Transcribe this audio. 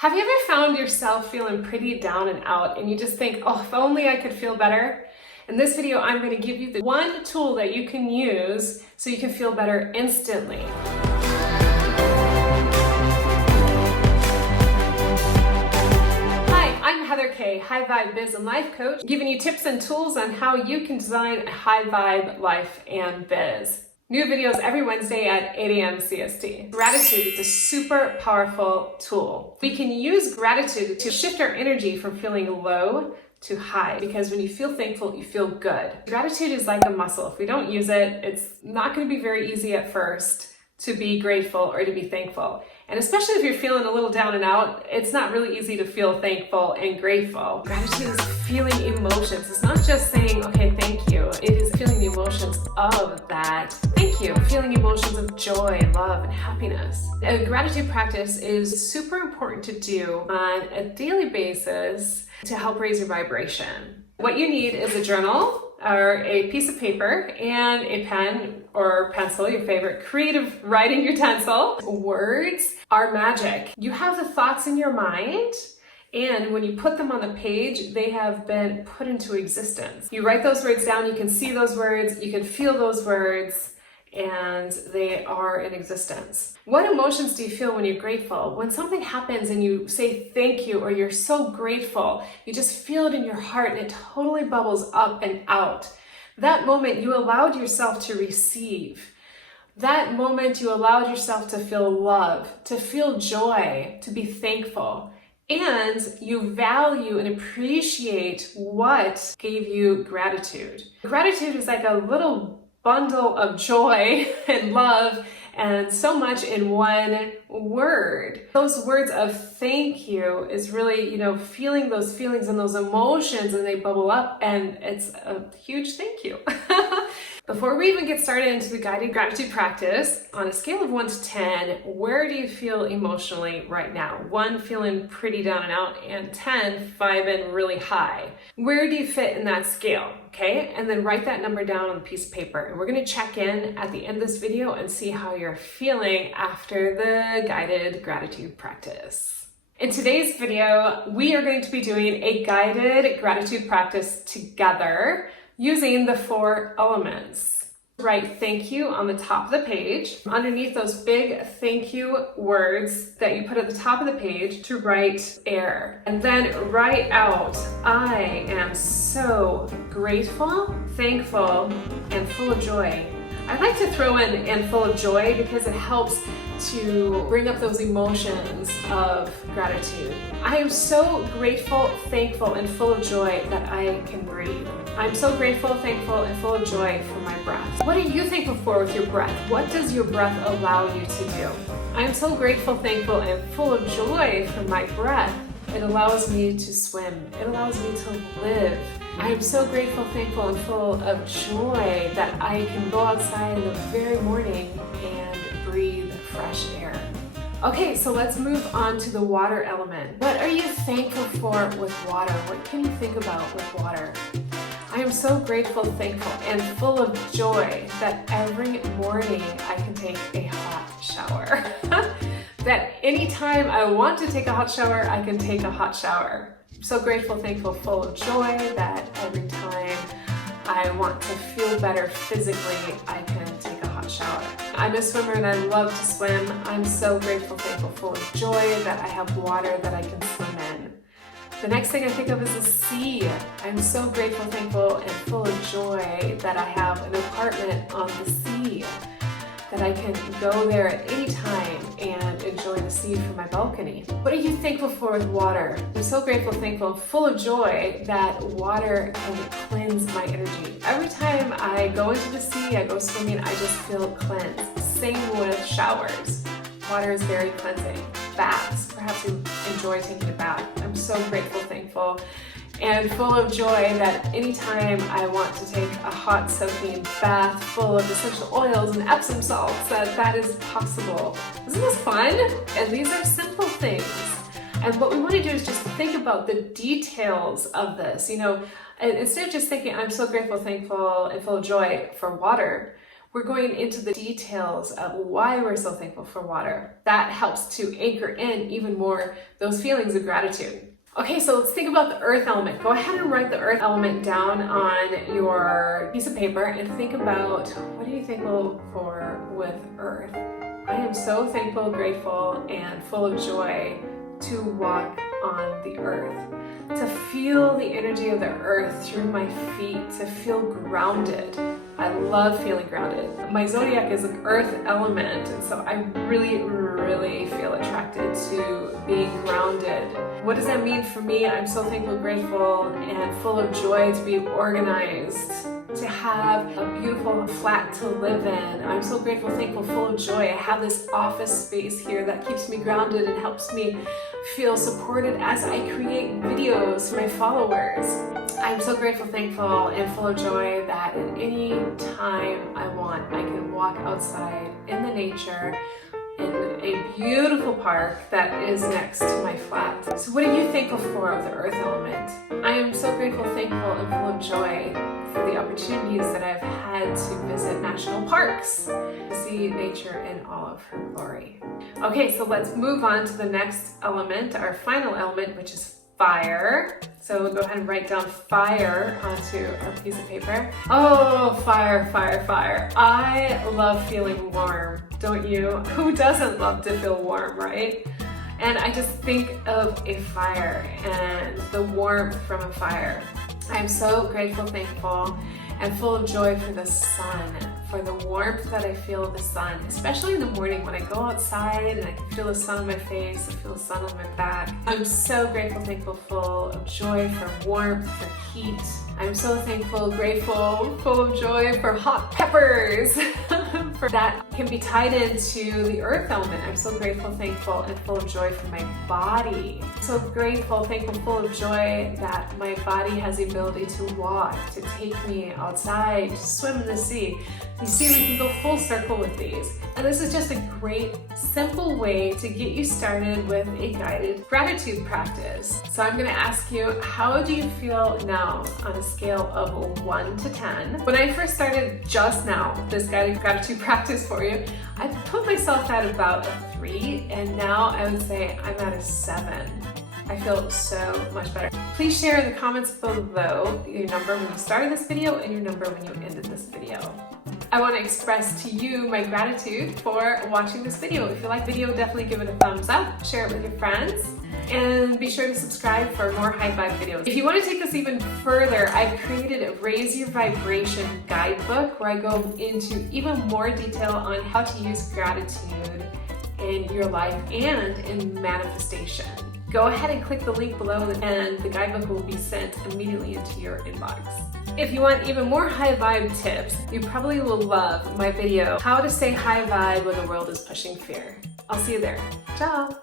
Have you ever found yourself feeling pretty down and out and you just think, oh, if only I could feel better? In this video, I'm going to give you the one tool that you can use so you can feel better instantly. Hi, I'm Heather Kaye, High Vibe Biz and Life Coach, giving you tips and tools on how you can design a high vibe life and biz. New videos every Wednesday at 8 a.m. CST. Gratitude is a super powerful tool. We can use gratitude to shift our energy from feeling low to high, because when you feel thankful, you feel good. Gratitude is like a muscle. If we don't use it, it's not going to be very easy at first to be grateful or to be thankful. And especially if you're feeling a little down and out, it's not really easy to feel thankful and grateful. Gratitude is feeling emotions. It's not just saying, okay, thank you. It is feeling the emotions of that thank you. Feeling emotions of joy, love, and happiness. A gratitude practice is super important to do on a daily basis to help raise your vibration. What you need is a journal, or a piece of paper and a pen or pencil, your favorite creative writing utensil. Words are magic. You have the thoughts in your mind, and when you put them on the page, they have been put into existence. You write those words down, you can see those words, you can feel those words, and they are in existence. What emotions do you feel when you're grateful? When something happens and you say thank you or you're so grateful, you just feel it in your heart and it totally bubbles up and out. That moment you allowed yourself to receive. That moment you allowed yourself to feel love, to feel joy, to be thankful. And you value and appreciate what gave you gratitude. Gratitude is like a little bundle of joy and love and so much in one word. Those words of thank you is really, feeling those feelings and those emotions, and they bubble up, and it's a huge thank you. Before we even get started into the guided gratitude practice, on a scale of 1 to 10, where do you feel emotionally right now? 1 feeling pretty down and out, and 10 vibing really high. Where do you fit in that scale? Okay, and then write that number down on a piece of paper. And we're going to check in at the end of this video and see how you're feeling after the guided gratitude practice. In today's video, we are going to be doing a guided gratitude practice together using the 4 elements. Write thank you on the top of the page. Underneath those big thank you words that you put at the top of the page, to write air. And then write out, I am so grateful, thankful, and full of joy. I like to throw in and full of joy because it helps to bring up those emotions of gratitude. I am so grateful, thankful, and full of joy that I can breathe. I'm so grateful, thankful, and full of joy for my breath. What are you thankful for with your breath? What does your breath allow you to do? I'm so grateful, thankful, and full of joy for my breath. It allows me to swim. It allows me to live. I am so grateful, thankful, and full of joy that I can go outside in the very morning and breathe fresh air. Okay, so let's move on to the water element. What are you thankful for with water? What can you think about with water? I am so grateful, thankful, and full of joy that every morning I can take a hot shower. That anytime I want to take a hot shower, I can take a hot shower. I'm so grateful, thankful, full of joy that every time I want to feel better physically, I can take a hot shower. I'm a swimmer and I love to swim. I'm so grateful, thankful, full of joy that I have water that I can swim in. The next thing I think of is the sea. I'm so grateful, thankful, and full of joy that I have an apartment on the sea, that I can go there at any time and enjoy the sea from my balcony. What are you thankful for with water? I'm so grateful, thankful, full of joy that water can cleanse my energy. Every time I go into the sea, I go swimming, I just feel cleansed. Same with showers. Water is very cleansing. Baths, perhaps you enjoy taking a bath. I'm so grateful, thankful, and full of joy that anytime I want to take a hot soaking bath full of essential oils and Epsom salts, that is possible. Isn't this fun? And these are simple things. And what we want to do is just think about the details of this. And instead of just thinking, I'm so grateful, thankful, and full of joy for water, We're going into the details of why we're so thankful for water. That helps to anchor in even more those feelings of gratitude. Okay, so let's think about the earth element. Go ahead and write the earth element down on your piece of paper and think about, what are you thankful for with earth? I am so thankful, grateful, and full of joy to walk on the earth, to feel the energy of the earth through my feet, to feel grounded. I love feeling grounded. My zodiac is an earth element, and so I really feel attracted to being grounded. What does that mean for me? I'm so thankful, grateful, and full of joy to be organized, to have a beautiful flat to live in. I'm so grateful, thankful, full of joy. I have this office space here that keeps me grounded and helps me feel supported as I create videos for my followers. I'm so grateful, thankful, and full of joy that at any time I want, I can walk outside in the nature in a beautiful park that is next to my flat. So what are you thankful for with the earth element? I am so grateful, thankful, and full of joy for the opportunities that I've had to visit national parks, to see nature in all of her glory. Okay, so let's move on to the next element, our final element, which is fire. So we'll go ahead and write down fire onto our piece of paper. Oh, fire, fire, fire. I love feeling warm, don't you? Who doesn't love to feel warm, right? And I just think of a fire and the warmth from a fire. I'm so grateful, thankful, and full of joy for the sun, for the warmth that I feel of the sun, especially in the morning when I go outside and I can feel the sun on my face, I feel the sun on my back. I'm so grateful, thankful, full of joy for warmth, for heat. I'm so thankful, grateful, full of joy for hot peppers. For that can be tied into the earth element. I'm so grateful, thankful, and full of joy for my body. So grateful, thankful, full of joy that my body has the ability to walk, to take me outside, to swim in the sea. You see, we can go full circle with these. And this is just a great, simple way to get you started with a guided gratitude practice. So I'm gonna ask you, how do you feel now on a scale of 1 to 10? When I first started just now, this guided gratitude practice for you, I put myself at about a 3, and now I would say I'm at a 7. I feel so much better. Please share in the comments below your number when you started this video and your number when you ended this video. I want to express to you my gratitude for watching this video. If you like the video, definitely give it a thumbs up, share it with your friends, and be sure to subscribe for more high vibe videos. If you want to take this even further, I've created a Raise Your Vibration guidebook where I go into even more detail on how to use gratitude in your life and in manifestation. Go ahead and click the link below and the guidebook will be sent immediately into your inbox. If you want even more high vibe tips, you probably will love my video, How to Stay High Vibe When the World is Pushing Fear. I'll see you there. Ciao!